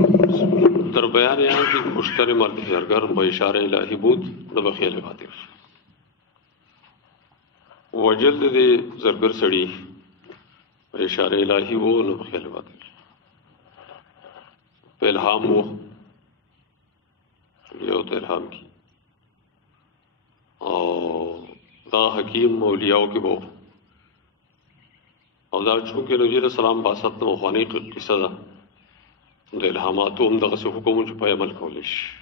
در بیان یہاں کی کشتر مرد زرگر بشار الہی بود نہ بخیل باطل وجل دے زرگر سڑی بشار الہی وہ نہ بخیل باطل پہ الہام وہ یہ ہوتا الہام کی اور دا حکیم مولیاؤ کی بو اور دا چونکہ نبی علیہ السلام باسط مخوانی قصہ دا دا الہاماتو ہم دا سے حکم چھپا عمل کولش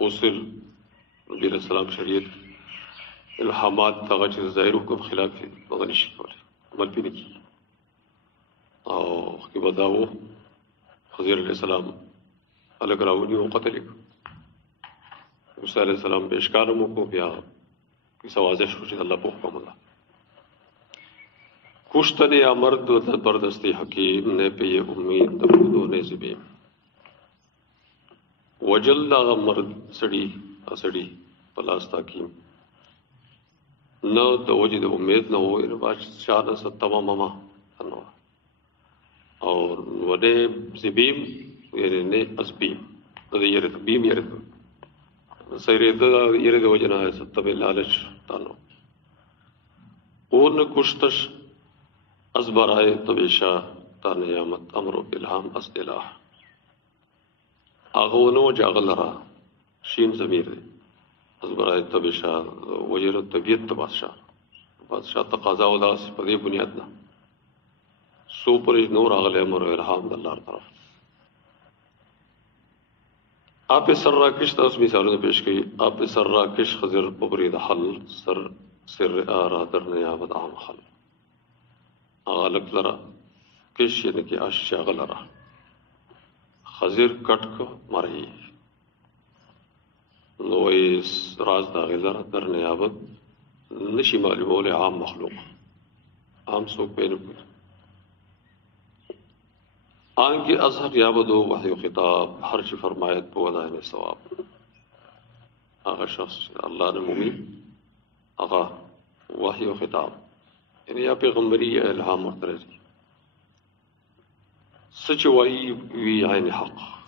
اصل نبی علیہ السلام شریعت الہامات دا چیز ظاہر حکم خلاف مغنشی کولے عمل بھی نہیں کی اور کی بداو خضیر علیہ السلام الگ راونی و قتل موسیٰ علیہ السلام پیشکارموں کو بیا کی سوازش ہو چیز اللہ پو حکم اللہ کشتن یا مرد و زبردستی حکیم نے پہ یہ امید دبودو نے زبیم وجل دا مرد سڑی اسڑی پلاس تاکیم نہ تو وجد امید نہ ہو ان بادشاہ نہ ستما مما انوا اور ونے زبیم یعنی نے اسبیم نہ یرد بیم یرد سیرد یرد وجنا ہے ستم لالچ تانو اور نہ کشتش از برائے طبیشہ تا نیامت امر و الہام از الہ آغونو جاغل را شین ضمیر دے از برائے طبیشہ وجر طبیعت بادشاہ تقاضا اداس پدی بنیاد نا سو پر نور آغل امر و الہام اللہ طرف آپ سر راکش تا اس مثالوں نے پیش کی آپ سر راکش خضر ببرید حل سر آرہ در نیامت عام حل غلط لرا کش یعنی کہ اشیاء لرا خضر کٹ کو مرئی نو اس راز داغی لرا در نیابت نشی معلوم لے عام مخلوق عام سوک پہ نکل آن کی ازحق یابدو وحی و خطاب ہر چی فرمایت پو ادائن ثواب آغا شخص اللہ نے ممید آغا وحی و خطاب یعنی یا پیغمبری یا الہام مرترزی سچوائی وی عین حق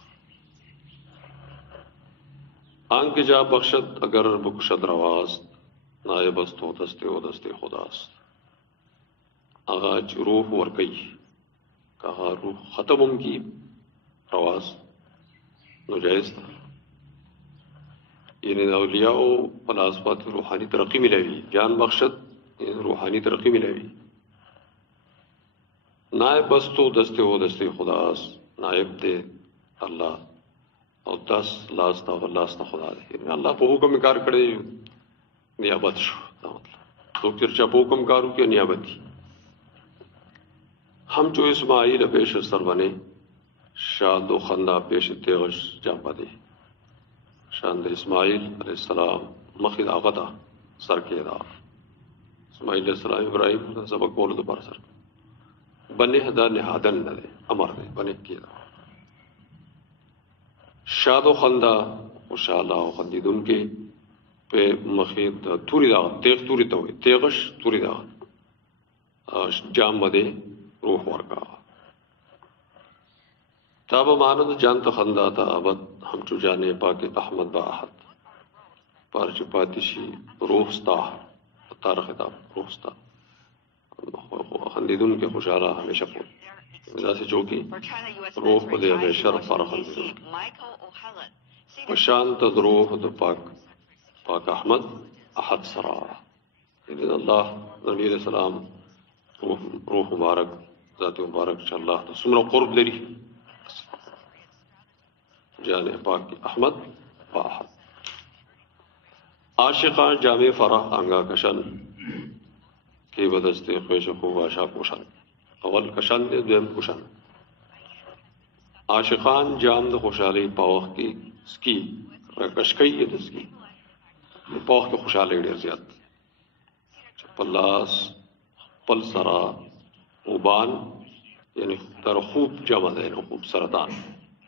آن کے جا بخشت اگر بکشد رواست نائب استو دستے و دستے خداست آغاج روح ورکی کہا روح ختم کی رواست نجائز تھا یعنی اولیاء و پلاسبات روحانی ترقی ملے جان بخشت روحانی ترقی ملے نائب بستو دستے ہو دستے خداس نائب دے اللہ اور دس لاستا و لاستا خدا دے یعنی اللہ پہ حکم کار کرے نیابت شو مطلب تو چرچا پہ حکم کارو کیا نیابتی ہم جو اسماعیل پیش سر بنے شاد و خندہ پیش تیغش جامپا دے شاند اسماعیل علیہ السلام مخید آغتا سر کے دا اسماعیل علیہ السلام ابراہیم سبق بولو دوبارہ سر بنے ہدا نہادن نہ دے امر دے بنے کی دا شاد و خندہ خوشحالہ و خندید ان کے پہ مخید توری دا تیغ توری تا ہوئی تیغش توری دا جام بدے روح ورکا تاب ماند جانت خندہ تا ابد ہم چو جانے پاک احمد با احد پار چپاتشی روح ستا تار خطاب روح ستا خندیدون کے خوشحالہ ہمیشہ پور مزا سے چوکی روح پدے ہمیشہ رفار خندیدون وشانت روح دا پاک احمد احد سرا یعنی اللہ نبی علیہ السلام روح مبارک ذات مبارک شاء اللہ تو سمرا قرب لری جانے پاک احمد با احد عاشقان جامع فرح آنگا کشن کی بدستے خویش خوب آشا پوشن اول کشن دے دویم پوشن عاشقان جام دا خوشحالی پاوخ کی سکی کشکی ہے دسکی پاوخ کی خوشحالی دیر زیاد پلاس پل سرا اوبان یعنی در خوب جمع دین خوب سردان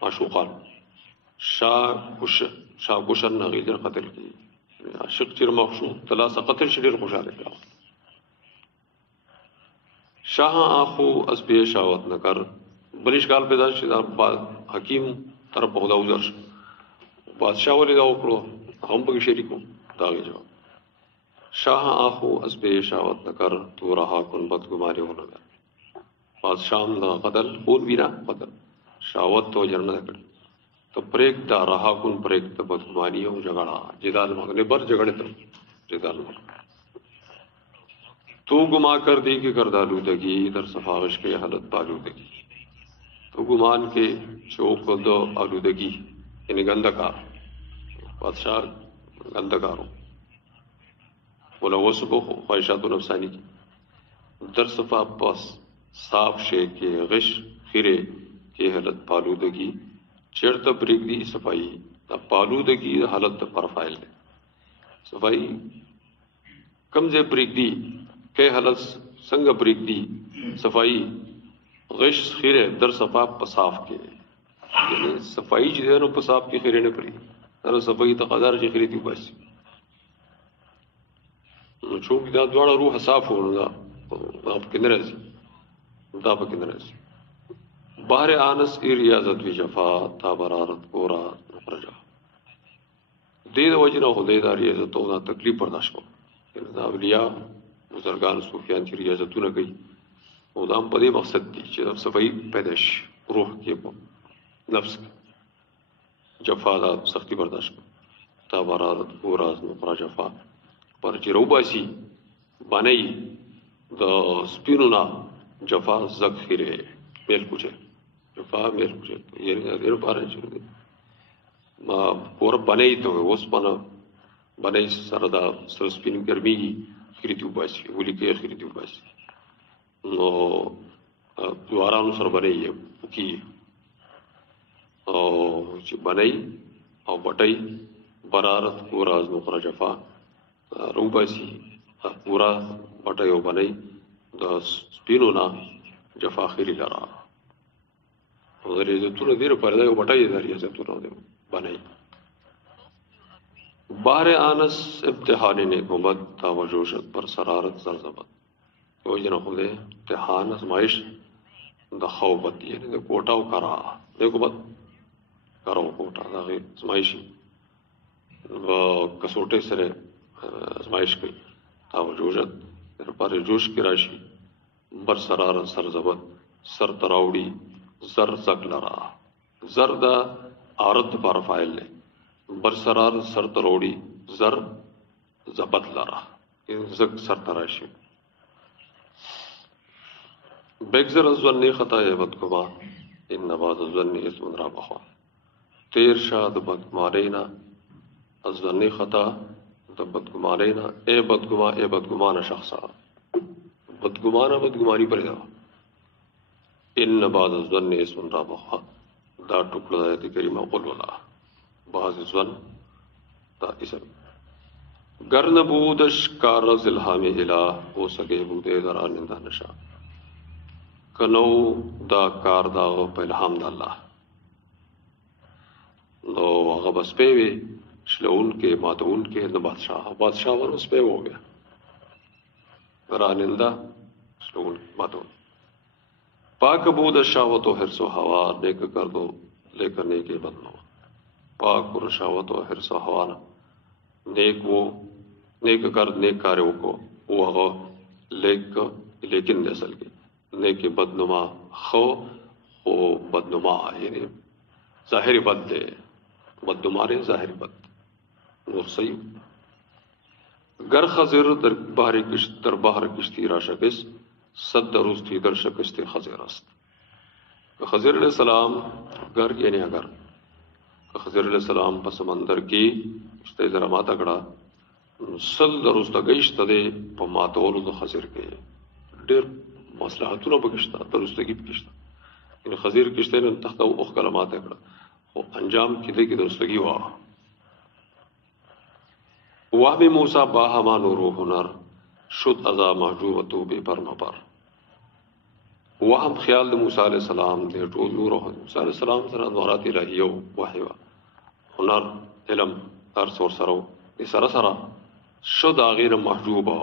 معشوقان شاہ گشن نغیدر قتل کی عاشق چیر مخشوق تلاسا قتل شدیر خوشحالی کا شاہ آخو از پی شاوت نکر بلش کال پیدا شد حکیم طرف خدا عذر شو بادشاہ ولې دا وکړو هم پکې شریکو دا غي جواب شاہ آخو از بے شاوت نکر تو رہا کن بدگماری ہو نگر بادشاہ دا قتل خون بینا قتل شاوت تو جرنہ کر تو پریک دا رہا کن پریک دا بدگماری ہو جگڑا جدال مغنے بر جگڑے تو جدال مغنے تو گما کر دی کہ کردالودگی در صفاغش کے حالت بالودگی تو گمان کے چوک دو آلودگی یعنی گندکار بادشاہ گندکاروں ملوث کو خواہشات و نفسانی کی در صفا پس صاف شے کے غش خرے کے حالت پالودگی چڑت پریک دی صفائی دا پالودگی حالت پر فائل ہے صفائی کمزے پریک دی کہ حالت سنگ پریک دی صفائی غش خرے در صفا پصاف کے یعنی صفائی چیزیں نو پصاف کی خرے نے پری نو صفائی تقدار چی خرے دی بس چونکہ دا دوڑا روح صاف ہوگا آپ کے نرسی دا پا کے نرسی باہر آنس ای ریاضت وی جفا تا برارت گورا نفرجا دید وجنہ خودے دا ریاضت دا تکلیف برداشت کو یعنی دا اولیاء بزرگان صوفیان کی ریاضتو نہ گئی وہ دا ہم پدے مقصد دی چیز صفائی پیدش روح کے نفس جفا دا سختی برداشت کو تا برارت گورا نفرجا جفا پر چې روباسي باندې د سپینونا جفا زک خیره میل کوچه جفا میل کوچه یعنی دیر پاره چې ما پور باندې ته اوس باندې سره دا سر سپین ګرمي خریدو باسي ولي کې خریدو باسي نو دوارانو سره باندې کی او چې باندې او بټي برارت کوراز نو پر جفا روباسی پورا بٹیو بنائی دا سپینونا جفا خیری لرا ریاضتون دیر پر دا بٹائی دا ریاضتون بنائی باہر آنس امتحان نیکومت تا وجوشت پر سرارت زرزبت تو جنہ خودے امتحان ازمائش دا خوبت یعنی دا کوٹاو کرا نیکومت کراو کوٹا دا غیر ازمائشی کسوٹے سرے ازمائش کی تاوجوجت در پر جوش کی راشی بر سرار سر زبط سر تراوڑی زر زک لرا زر دا عارت پر فائل لے بر سرار سر تراوڑی زر زبط لرا زک سر تراشی بگزر الظنی خطا بدگما ان نباد الظنی اسم را بخوا تیر شاد بدگمارینا الظنی خطا تو بدگمارینا اے بدگمان شخصا بدگمانی پر دا ان بعض الظن اسم را بخوا دا ٹکڑا آیت کریمہ قل ولا بعض الظن دا اسم گر نبودش کار زلحام الہ ہو سکے بودے در آنندہ نشا کنو دا کار دا پہلہام دا اللہ نو غبس پیوے شلون کے ماتون کے نہ بادشاہ ور اس پہ ہو گیا رانندہ شلون ماتون پاک بود شاوت و حرص و ہوا نیک کر دو لے کر نیک بدنو پاک اور شاوت و حرص و ہوا نیک کر نیک کاروں کو وہ لیکن اصل کے نیک بدنما خو بدنما یعنی ظاہری بد دے بدنمارے ظاہری بد وہ صحیح گر خضر در بحر کشتی را شکست صد درستی در شکست خضر است خضر علیہ السلام گر یعنی اگر خضر علیہ السلام پس سمندر کی کشتی ذرا ماتا کڑا صد درست گیشت دے پا ماتولو دا خضر کے دیر مصلحتونا بکشتا درستگی بکشتا یعنی خضر کشتی نے تختہ اخ کلماتا کڑا انجام کی دے کی درستگی ہوا وہمی موسیٰ باہمان و روح ہنر شد ازا محجوبتو بے پر مپر وہم خیال دے موسیٰ علیہ السلام دے جو نور موسیٰ علیہ السلام سر انوارات الہیو وحیوہ ہنر علم درس اور سرو یہ سرا شد آغیر محجوبہ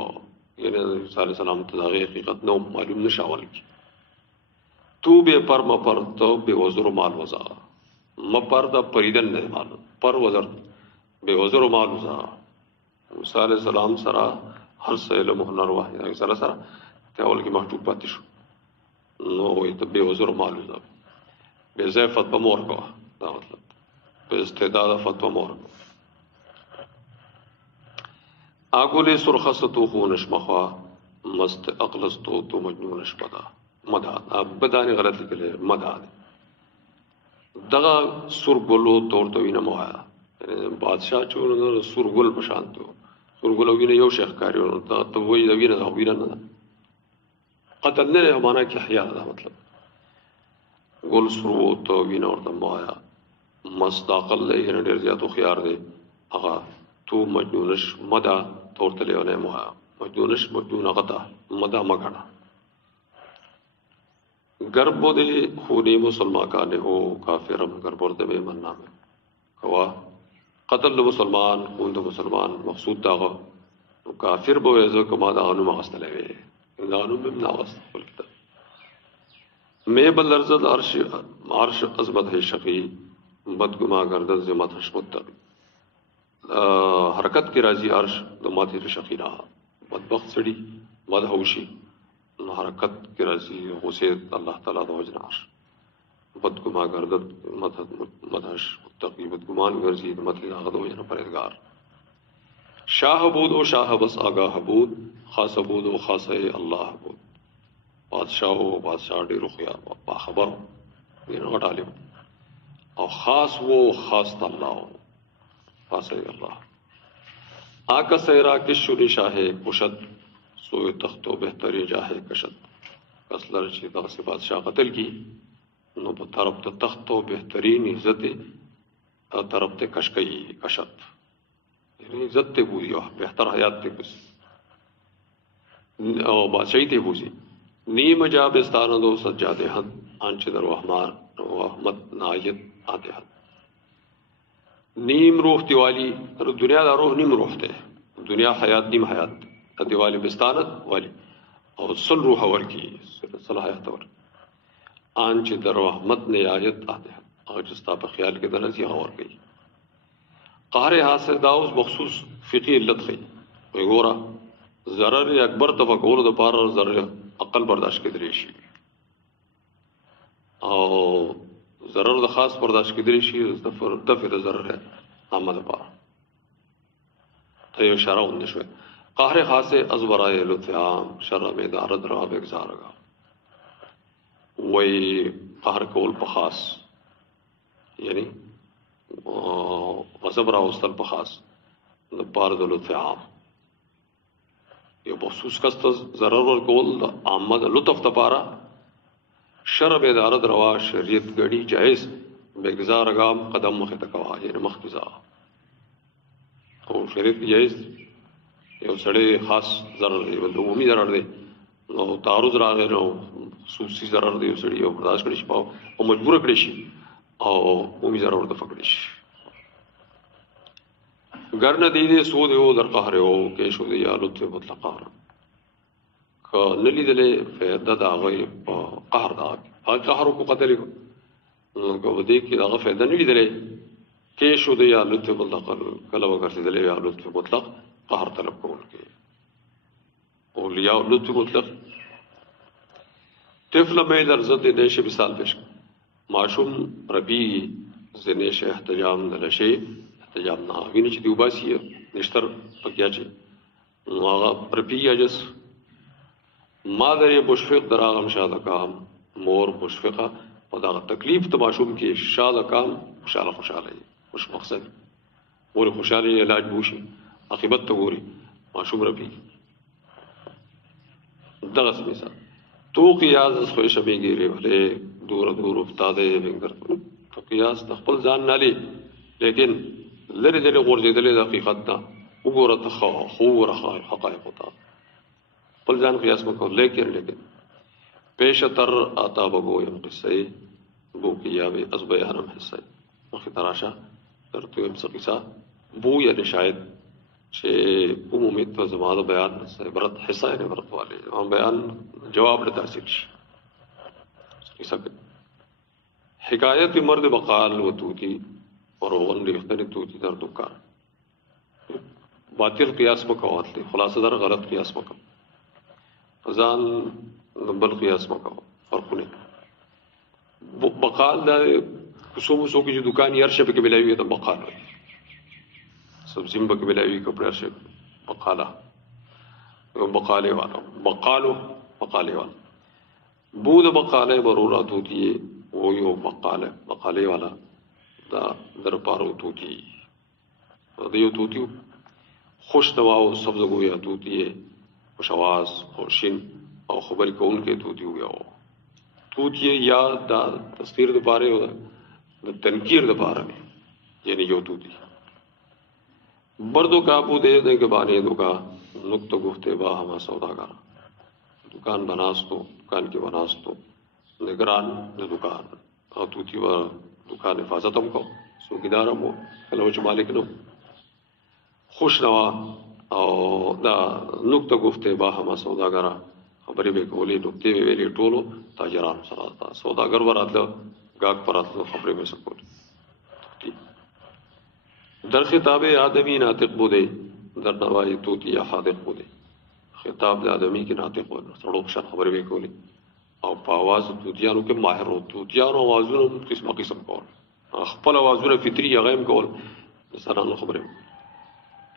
یعنی موسیٰ علیہ السلام تداغی حقیقت نو معلوم نشاول کی تو بے پر مپر تو بے وزر مال وزا مپر دا پریدن نے مال پر وزر بے وزر و مال سا موسیٰ علیہ السلام سرا ہر سے علم ہنر واحد سرا سرا تیاول کی محجوب پاتی شو نو ہوئی تو بے وزر و مال سا بے زی فتوہ مور کو دا مطلب بے استعداد فتوہ مور کو آگولی سرخستو خونش مخوا مست اقلستو تو مجنونش مدا مدا اب بدانی غلط لکلے مدا دی دغا سرگلو طور تو وینا موایا یعنی بادشاہ چون سرگل پشانتو سرگلو وینا یو شیخ کاریو تو وہی دا وینا دا وینا نا قتل نے ہمانا کی حیاء دا مطلب گل سرو تو وینا اور دا موایا مست اقل لے یعنی دیر زیادو خیار دے اغا تو مجنونش مدا طور تلے ہونے موایا مجنونش مجنون غطا مدا مگڑا گربو دے خونی مسلمان کانے ہو کافرم گربور دے میں مننا میں کوا قتل دے مسلمان خون دے مسلمان مقصود داغا کافر بو ایزو کما داغنو مغست لے گئے داغنو میں مناغست بلکتا میں بلرزد عرش عظمت ہے شقی بدگما گردن زمت حشمت تبی حرکت کی راضی عرش دو ماتھی شقی رہا بدبخت سڑی مدہوشی حرکت کی راضی غسیت اللہ تعالیٰ دو وجن عرش بدگما گردد مدہش متقی بدگمان گرزید مدلی آغد وجن پردگار شاہ بود و شاہ بس آگاہ بود خاص بود و خاص اللہ بود بادشاہ و بادشاہ ڈیرو خیار باخبر یہ نوٹ عالم اور خاص وہ خاص اللہ خاص اللہ آکا سیرا کشنی شاہ کشد سوئے تخت و بہتری جاہے کشد کس لرچی دغ سے بادشاہ قتل کی نو طرف تخت و بہترین عزت طرف تے کشکئی کشد یعنی عزت تے بوزی بہتر حیات تے بوزی او بادشاہی تے بوزی نیم جابستان دو سجاد حد آنچ در وحمار و احمد نایت آتے حد نیم روح تیوالی دنیا دا روح نیم روح تے دنیا حیات نیم حیات دیوالی بستانت والی اور سل روح ور کی صلاحیت ور آنچ در رحمت نے آیت آتے ہیں اور جستا پہ خیال کے درزی اور گئی قہر حاصل داؤز مخصوص فقی علت خی کوئی گورا ضرر اکبر تفقول دو پار اور ضرر عقل برداشت کے دریشی اور ضرر خاص برداشت کی دریشی دفع ضرر ہے آمد پار تیو شرع اندشوے قہر خاص از برائے لطف عام شرع میں دارد رہا بگزارگا وی قہر کول پخاص یعنی غضب رہا استل پخاص بارد لطف عام یہ مخصوص کست ضرر کول آمد لطف تپارا شرع میں دارد روا شریعت گڑی جائز بگزارگام قدم مخطکوا یعنی مخبزا اور شریعت جائز یو سڑے خاص ضرر دے بلد عمومی ضرر دے نو تعارض راغے نو خصوصی ضرر دے سڑی او برداشت کریش پاو او مجبور کریشی او عمومی ضرر دفع کریش گر ندیدے سو دے ہو در قہر ہو کیشو دے یا لطف مطلق قہر کہ نلی دلے فیدہ دا غی قہر دا آج قہروں کو قتلی کو کہ دیکھ دا غی فیدہ نلی دلے کیشو دے یا لطف مطلق کلو کرتی دلے یا لطف مطلق قہر طلب کو ان کے اولیاء لطف مطلق طفل میں لرزت نیش مثال پیش معشوم ربی زنیش احتجام نلشے احتجام نہ وینچ دیوباسی نشتر پکیا چے آغا ربی جس مادر مشفق دراغم شاد کام مور مشفقہ پدا تکلیف تو معشوم کی شاد کام خوشحال خوشحال ہے خوش مقصد مور خوشحالی علاج بوشی عاقبت تو گوری معشوم ربی دغس مثال تو قیاس اس خوش ابھی گیرے بھلے دور دور افتادے بنگر تو قیاس تخپل جان نالی لیکن لرے دلے غور دلے حقیقت نہ اگورا تخوا خور حقائق ہوتا پل جان قیاس میں کہو لیکن پیش تر آتا بگو یم قصے بو کیا بے از بیانم حصہ مخی تراشا در تو یم سقیسا بو یعنی شاید چھے عمومی تو زمانہ بیان سے برت حصہ ہے برت والے ہم بیان جواب لیتا سکش حکایت مرد بقال و توتی اور روغن ریختنی توتی در دکان. باطل قیاس مکو اتلی خلاصہ در غلط قیاس مکو ځان بل قیاس مکو فرق نہیں. بقال دا کوڅو وڅو کې چې دکان یې هر شی پکې ملاوي ته بقال وایي. سبزی پکې ملاوي کپڑے هر شی بقاله بقالے والا بقالے والا بود بقالے ضرورت ہوتی ہے وہ یو بقالے والا دا در پارو توتی دیو توتی خوش دواو سبز گویا توتی ہے خوش آواز خوشین اور خبر کو ان کے توتی ہو گیا ہو توتی یا دا تصویر دا پارے ہو دا تنکیر دا پارے میں یعنی جو توتی بردو کابو دے دے کے بانے دو کا نقطہ گفتے با ہما سوداگار دکان بناستو دکان کے بناستو نگران دا دکان اور توتی و دکان حفاظتم کو سوکیدارم ہو کلوچ مالک نو خوش نوا او دا نقطہ گفتے با ہما سوداگارا خبری بے کولی نقطے بے ویلی ٹولو تاجران سراتا سوداگر وراتلو گاک پراتلو خبری بے سکولی در خطاب آدمی ناطق بودے در نوائی توتی یا حادق بودے خطاب دا آدمی کی ناطق بودے سڑوک شان خبری بے کولی او پا آواز توتیانو کے ماہر ہو توتیانو آوازونو قسم قسم کول خپل آوازونو فطری غیم کول سرانو خبری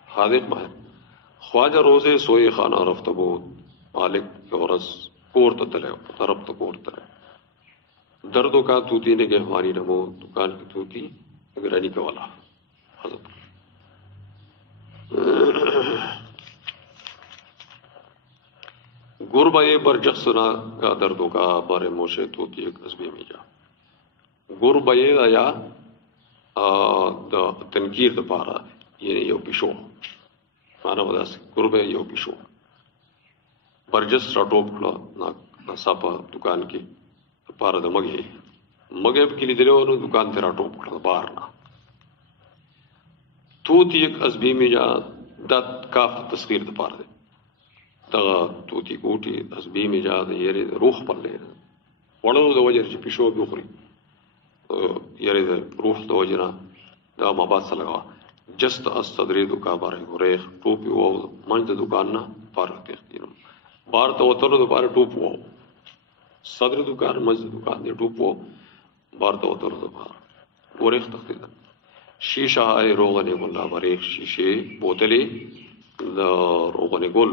حادق ماہر خواجہ روزے سوئے خانہ رفت بود مالک کے ورز کور تتلے طرف تو کور تلے دردوں کا توتی نے کہ ہماری نمو دکان کی توتی نگرانی کے والا حضرت گربائے پر جخصنا کا دردوں کا بارے موشے توتی ایک نسبی میں جا گربائے یا دا تنکیر دا پارا یعنی یو پیشو مانا ودا سے گربے یو پیشو برجس را ٹوپ کھلا نا ساپا دکان کی پارا دا مگے کی لی دلے ورنو دکان تیرا ٹوپ کھلا بار نا توتی ایک ازبی میں جا دا کاف تصغیر دا پار دے دا توتی کوٹی ازبی میں جا دا یری دا روح پر لے وڑنو دا وجر چی پیشو بیوخری یری دا روح دا وجرہ دا ماباد سا لگا جست استدری دکا بارے گریخ ٹوپی واو منج دا دکان نا پارک تیختیرم بار تا وطر دا بارے ٹوپ واو صدر دکان منج دا دکان دے ٹوپ واو بار تا وطر دا بار گریخ تختیدن شیشہ آئے روغن گل بریخ شیشے بوتلے دا روغن گل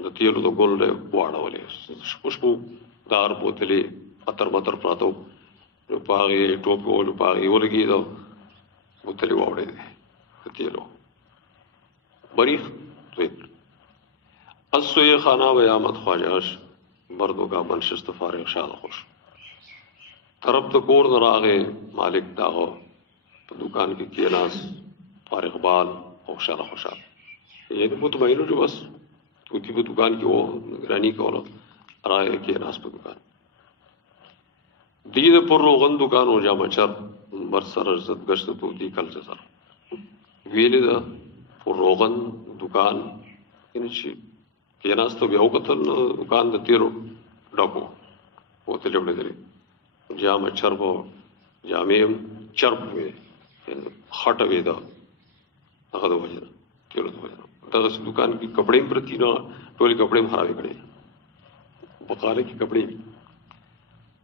دا تیلو دا گل دے بواڑا والے خوشبو دار بوتلے اتر بطر پراتو جو پاگی ٹوپی والو پاگی ورگی دا بوتلے واڑے دے تیلو بریخ تویت از سوی خانہ و آمد خواجاش بردو کا بنشست فارغ شاد خوش طرف دا کور نراغے مالک داغو دکان کی کیناس فارغ بال خوشحال خوشحال یعنی مطمئنو جو بس توتی پہ دکان کی وہ نگرانی کولا رائے کیناس پہ دکان دید پر روغن دکان ہو جا مچر برسر ارزد گشت توتی کل جزر ویلی دا پر روغن دکان یعنی چی کیناس تو بیاو قتل دکان دا تیرو ڈاکو وہ تلے بڑے دلے جا مچر پہ جامعیم چرپ ہوئے خاٹا ویدا هغه د وجه تیرو د وجه دغه دکان کی کپڑے پر تینا ټول کپڑے خراب کړي بقاله کی کپڑے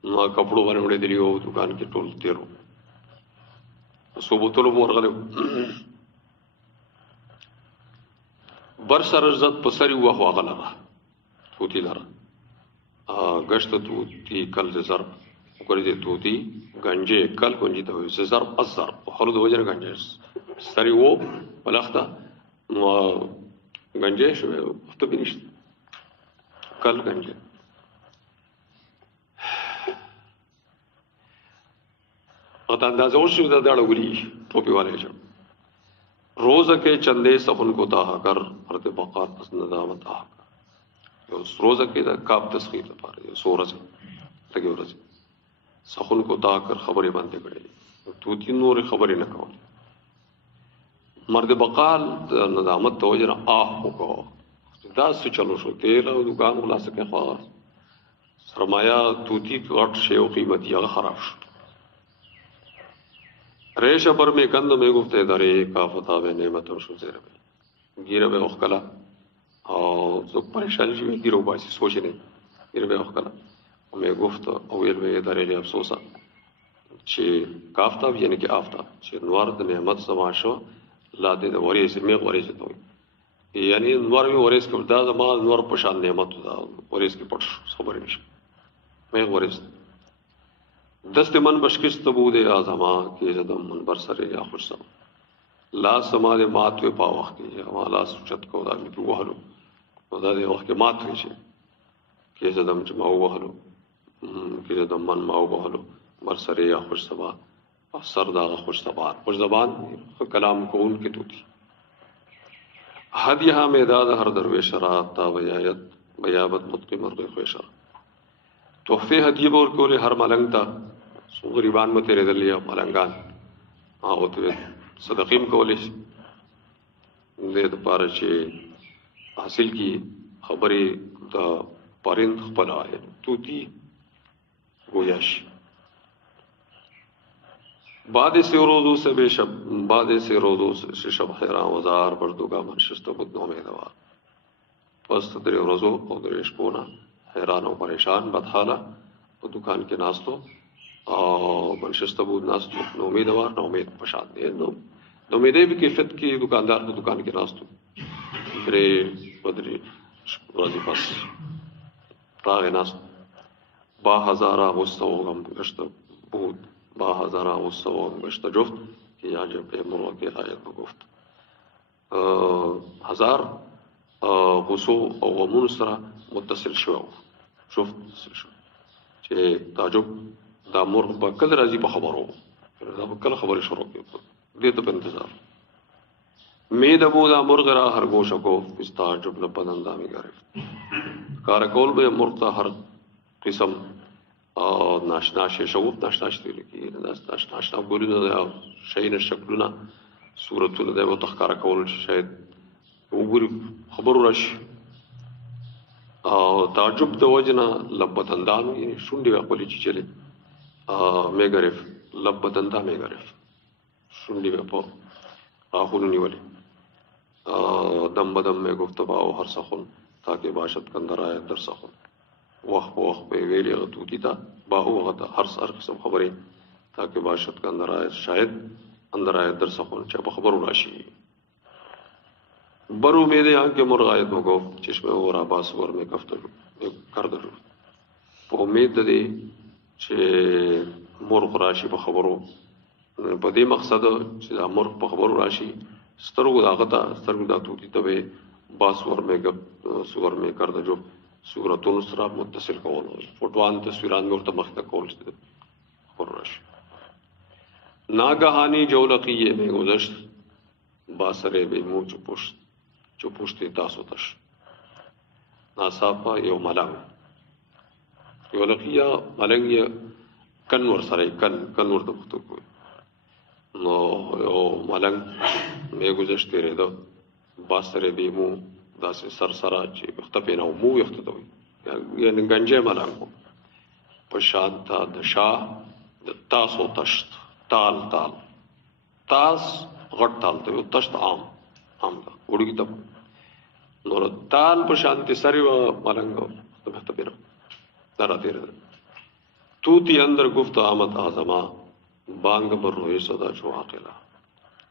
ما کپڑوں باندې وړي دی او دکان کې ټول تیرو سو بوتلو ورغلو بر سر عزت پسری هوا هو غلغه توتی لره گشت توتی کل زر وګورئ دې توتی گنجے کل کنجی تو ضرب الضرب خلود وجر گنجے سری وہ بلختا گنجے شو تو بھی نشت کل گنجے اور اندازہ اور شو داڑا گلی ٹوپی والے جب روز کے چندے سخن کو تاہا کر فرد بقات پس ندامت آہا کر روز کے دا کاب تسخیر پا رہے سو رز لگے ہو رز سخن کو تا کر خبریں بندے کرے تو تین نور خبریں نہ کہو مرد بقال ندامت تو جرا آہ کو کہو داس سے چلو شو تیرا دکان بلا سکے خواہ سرمایہ توتی غٹ شے و قیمت یا خراب شو ریش پر میں کند میں گفتے درے کا فتح میں نعمت شو زیر میں گیرہ بے اخکلا اور تو پریشانی جو گیرو باسی سوچے نہیں گیرہ بے اخکلا میں گفت اویل میں درے لے افسوسا چھ کافتاب یعنی کہ آفتاب چھ نوار دا نعمت سماشو لا دے دا وریس میں وریس دوئی یعنی نوار میں وریس کے دا ما نوار پشان نعمت دا وریس کی پڑھ خبر نیش میں وریس دست من بشکست بود آزما کہ زدم من برسر یا خوش سم لا سما دے مات وی پا وقت کی اما لا سوچت کو دا نکی وحلو دا دے وقت کے مات وی چھے کہ زدم جمعو وحلو کہ زدم من ماو وحلو برسر یا خوش سما سر دا خوش زبان خوش زبان کلام کون کی تو تھی حد یہاں میں داد ہر درویش رات تا بیابت متقی مرغ خویشا تحفے حدیب اور کولے ہر ملنگ تا سو غریبان میں تیرے دلیا ملنگان ہوتے صدقیم کولیش دے دا پارا چھے حاصل کی خبری دا پارند خپلا ہے تو تی گویاش بعد سے روزو سے بے شب بعد سے روزو سے شب حیران وزار بردوگا من شست بود نومی دوار پس در روزو اور در اشکونا حیران و پریشان بدحالا و دکان کے ناستو اور من شست بود ناستو نومی دوار نومید پشان دے نومیدے بھی کیفت کی دکاندار کو دکان کے ناستو درے بدری رازی پاس راغ ناستو با ہزارہ غصہ غم گشت بود با ہزارہ غصہ غم گشت جفت کہ یا جب مرغ کے آیت بگفت ہزار غصو او غمون سرا متصل شو شفت متصل شو چھے تعجب دا مرغ با کل رازی با خبرو دا با کل خبر شروع کیو دیتا پہ انتظار میں دبو دا مرغ را ہر گوشا کو اس تعجب لپن اندامی گرفت کارکول بے مرغ تا ہر قسم ناشناش شغوف ناشناش دی لکی ناشنا گولینا دا شئین شکلنا صورتنا دا و تخکارکول شاید وګوري خبرو راشي تعجب د وجنا لبت اندام یعنی شونډې خپلې چیچلې مې ګرف لبت اندا مې ګرف شونډې په آخونو نیولې دم بدم میں گفت باو ہر سخن تاکہ باشد کندر آئے در سخن وقت وقت پہ ویلی غطوتی تا باہو وقت ہر قسم خبریں تاکہ باشد کندر آئے شاید اندر آئے در سخن چاہ خبرو راشی برو میدے آنکھ کے مرغایت مگو چشم اور آباس ور میں کفتلو کردلو پا امید دے چھے مرغ راشی پا خبرو پا دے مقصد چھے دا مرغ پا خبرو راشی سترگو دا غطا سترگو دا توتی تبے باس ور میں سور میں کردلو سورتون سرا متصل کولو فوٹوان تصویران میں ارتا مختا کول چھے خبرو راشی ناگہانی جو لقیے میں گزشت باسرے بے مو چپوشتی تاسو تش ناصافا یو ملنگ یو لقیا ملنگ یا کنور سرائی کنور دبختو کوئی نو یو ملنگ میں گزشتی رہ دا باسرے بے مو دا سے سر سرا چی بختپی نو مو یختدوی یعنی گنجے ملنگو پشانتا دشا تاسو تشت تال تاس غٹ تال تو تشت عام دا اڑگی تب نور تال پر شانتی سری و ملنگو تو بہتا پیرا دارا تیرے توتی اندر گفت آمد آزما بانگ بر روی صدا جو آقلا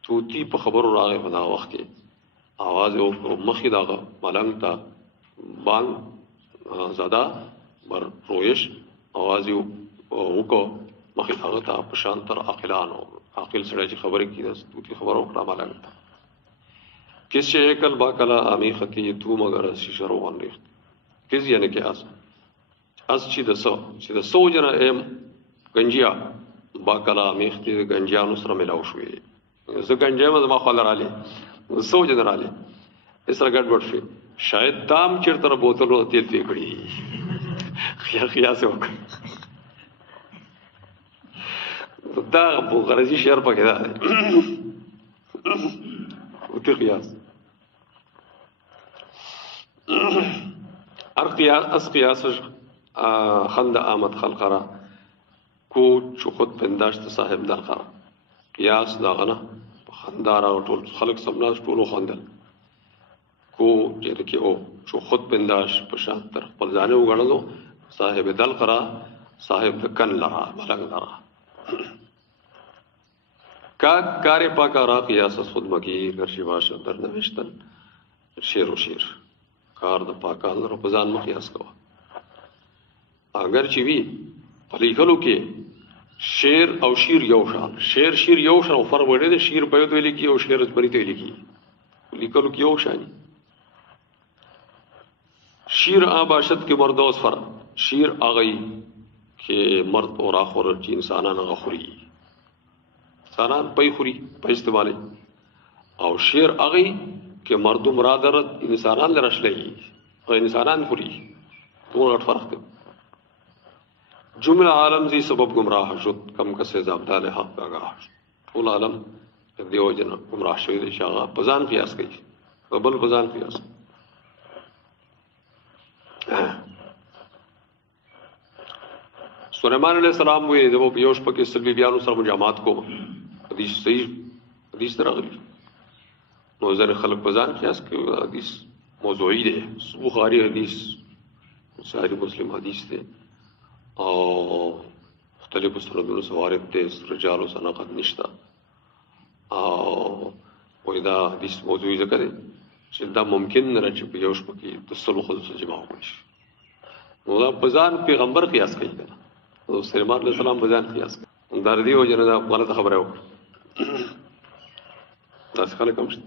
توتی پا خبر راغی بنا وقت کے آواز مخی داغا ملنگ تا بانگ زدا بر رویش آوازی اوکو مخی داغا تا پشانتر آقلانو عاقل سڑے چی خبریں کی دس توتی خبر اکڑا ملنگ تا کس شیکل با کلا آمی خکی تو مگر شیشہ روان ریخت کس یعنی کہ از چی دسو جنا ایم گنجیا با کلا آمی خکی گنجیا نسر ملاو شوئی زو گنجیا مزما خوالا رالی سو جنا رالی اس را گڑ بڑ شوئی شاید تام چرتر بوتلو تیل پیکڑی خیا سے وکر دا غرضی شعر پاکی دا اتی قیاس از قیاس خند آمد خلقرا کو چو خود پنداشت صاحب در خرا قیاس دا غنه خندار او ټول خلق سمنا ټولو خندل کو چې کې او شو خود بنداش په شان تر خپل ځانه وګڼلو صاحب دل قرا صاحب کن لرا ملنګ لرا کار پاکا را قیاس خود مگیر گرشی باش در نوشتن شیر و شیر کار د پاکال رو پزان مقیاس کوا اگر چی وی پلیکلو کې شیر او شیر یو شان شیر یو شان او فرق وړي د شیر په دوی لیکي او شیر بری ته لیکي لیکلو کې یو شان شیر آباشت کے مردوس فرق شیر آگئی کہ مرد اور آخر چی انسانان غخوری انسانان پی خوری پی استعمالی او شیر آگئی کہ مردم مرادرت انسانان لرش لئی اور انسانان خوری دون غٹ فرق دے جملہ عالم زی سبب گمراہ شد کم کسے زابدال حق آگاہ طول عالم دیو جن گمراہ شوید شاغا پزان پیاس گئی بل پزان پیاس گئی سلیمان علیہ السلام ہوئے جب وہ یوش پکی سلبی بیانو سر مجامات کو حدیث صحیح حدیث طرح غلی نوزر خلق بزان کیاس کہ حدیث موضوعی دے بخاری حدیث ساری مسلم حدیث دے اور مختلف سندون سوارد دے رجال و سناقت نشتا اور دا حدیث موضوعی ذکر دے دا ممکن نہ چھ یوش پکی تسلو خلص جمع ہوش نو دا بزان پیغمبر قیاس کئی کنا سلیمان علیہ السلام بزان قیاس کئی دردی ہو جنہ دا غلط خبر ہے دا سکھالے کمشت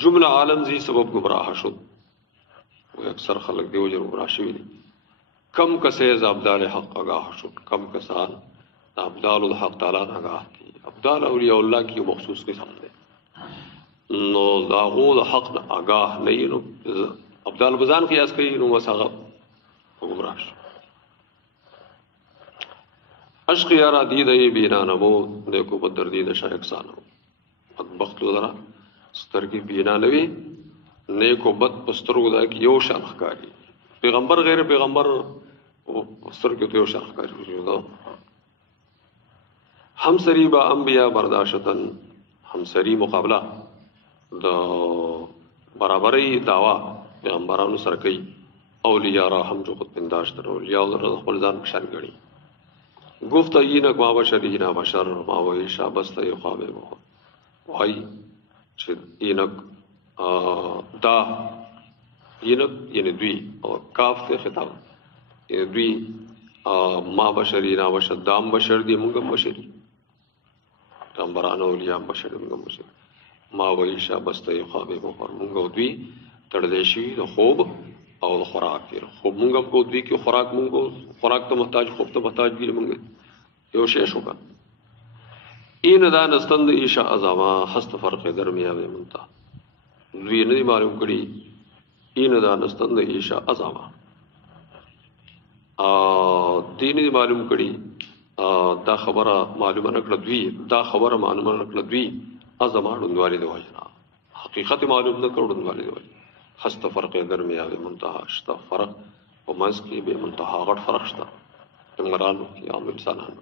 جملہ عالم زی سبب گمراہ شد وہ اکثر خلق دیو جن گمراہ شوی دی کم کسے زابدال حق آگاہ شد کم کسان ابدال الحق تعالیٰ آگاہ کی ابدال اولیاء اللہ کی مخصوص قسم دے نو داغو حق آگاہ نہیں نو ابدال بزان قیاس کئی نو مساغب گمراہ عشق یارا دید ای بینا نبو نیکو بدر دید شایق سانو بدبخت لو ذرا سترگی بینا نوی نیکو بد پسترگو دا کی یو شان خکاری پیغمبر غیر پیغمبر سترگی تو یو شان خکاری ہم سری با انبیاء برداشتن ہم سری مقابلہ دا برابری دعویٰ پیغمبرانو سر کئی اولیاء را ہم جو خود پنداشت در اولیاء را خپل ځان بشر گڑی گفت اینک ما بشر اینا بشر ما ویشا بست ای خواب بخور وائی چھ اینک دا اینک یعنی دوی اور کاف تے خطاب یعنی دوی ما بشر اینا بشر دام بشر دی منگم بشری پیغمبران اولیاء بشر منگم بشری ما ویشا بست ای خواب بخور منگو دوی تردیشی دا خوب او خوراک دیر خوب منگا کو دوی کی خوراک منگو خوراک تو محتاج خوب تو محتاج بھی منگے یو شیش ہوگا این دا نستند ایشا ازاما حست فرق درمیان منتا دوی ندی معلوم کری این دا نستند ایشا ازاما دین دی معلوم کری دا خبرہ معلوم نکل دوی دا خبرہ معلوم نکل دوی ازاما ڈندوالی دو جنا حقیقت معلوم نکل ڈندوالی دو جنا حست فرق درمیان منتہا شتا فرق و منز کی بے منتہا غٹ فرق شتا جنگرانو کی عام انسانانو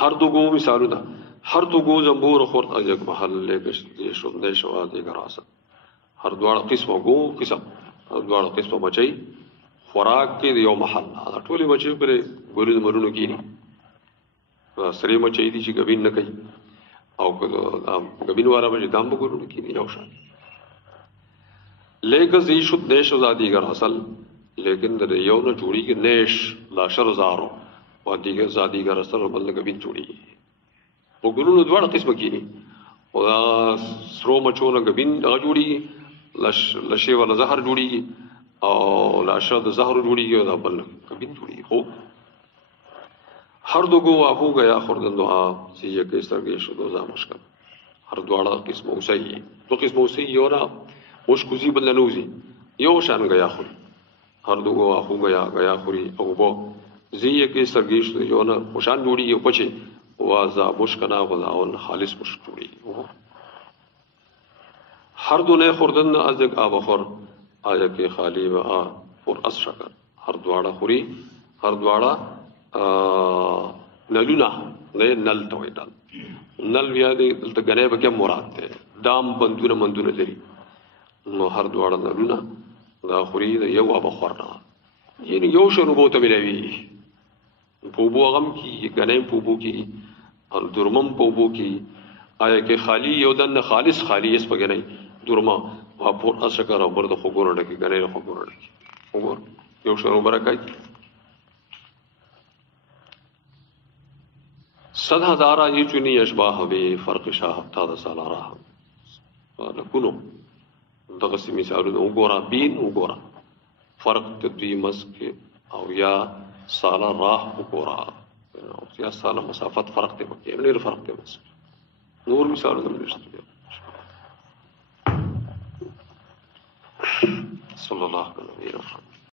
ہر دو گو مثالو دا ہر دو گو زنبور خورد اجک محل لے گشت دیشو دیشو دیگر آسد ہر دوار قسم گو قسم ہر دوار قسم مچائی خوراک کے دیو محل ٹولی مچائی کرے گورید مرونو کی نی سری مچائی دی چی گبین نکئی او گبین والا مجھے دام بگرونو کی نی یو شان لیکن زیشت نیش و دیگر اصل لیکن در یو نہ جوڑی کہ نیش لاشر زارو و دیگر زادیگر اصل و بلن گبین جوڑی وہ گرونو دوار قسم کی نی و سرو مچو نہ گبین جوڑی لشے والا زہر جوڑی گی اور لاشا دا زہر جوڑی گی اور بلن گبین جوڑی گی خوب ہر دو گو آہو گیا خوردن دعا سیئے کے سرگیش و دوزا مشکل ہر دوارا قسم اوسائی تو قسم اوسائی یو نا مشکوزی بلنوزی یو شان گیا خوری ہر دو گو آہو گیا خوری او بو زیئے کے سرگیش تو یو نا مشان جوڑی گی پچے وازا مشکنا غلاون خالص مشک جوڑی گی ہر دو نے خوردن ازک آب خور آیا کے خالی و آ پر اس شکر هر دواړه خوري، هر دواړه نلونه نه نل ته وایي. نل بیا دې دلته ګنی به کې مراد دی، دام بندونه مندونه لري، نو هر دواړه نلونه دا خوري د یو آب خور نه، یعنی یو شن اوبو ته ملاوي. په اوبو غم کې ګنی په اوبو کې او درمم په اوبو کې، آیا کې خالی یو دن خالص خالی اس په ګنی درما پور اسکر او برد خوګور ډکی ګنی خوګور ډکی وګور یو شن برکای 100,000 یچونی اشباح به فرق شاه تا د سالاره نکونو دغه مثالونه وګوره، بین وګوره، فرق تدوی مسک او یا سالا راہ وګوره، یا سالا مسافت فرق دی مکه نه فرق دی بس نور مثالونه نشته. صلی الله علیه و سلم.